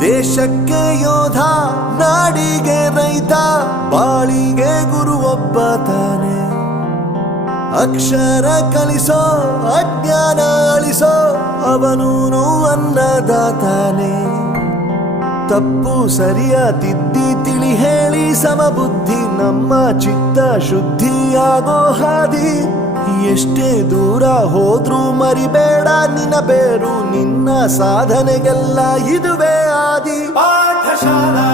ದೇಶಕ್ಕೆ ಯೋಧ, ನಾಡಿಗೆ ರೈತ, ಬಾಳಿಗೆ ಗುರು ಒಬ್ಬ ತಾನೆ. ಅಕ್ಷರ ಕಲಿಸೋ, ಅಜ್ಞಾನ ಅಳಿಸೋ, ಅವನೂನು ಅನ್ನದಾತಾನೆ. ತಪ್ಪು ಸರಿಯ ತಿದ್ದಿ ತಿಳಿ ಹೇಳಿ ಸಮಬುದ್ಧಿ ನಮ್ಮ ಚಿತ್ತ ಶುದ್ಧಿಯಾಗೋ ಹಾದಿ. ಎಷ್ಟೇ ದೂರ ಹೋದ್ರೂ ಮರಿಬೇಡ ನಿನ್ನ ಬೇರು, ನಿನ್ನ ಸಾಧನೆಗೆಲ್ಲ ಇದುವೇ ಆದಿ. ಪಾಠಶಾಲಾ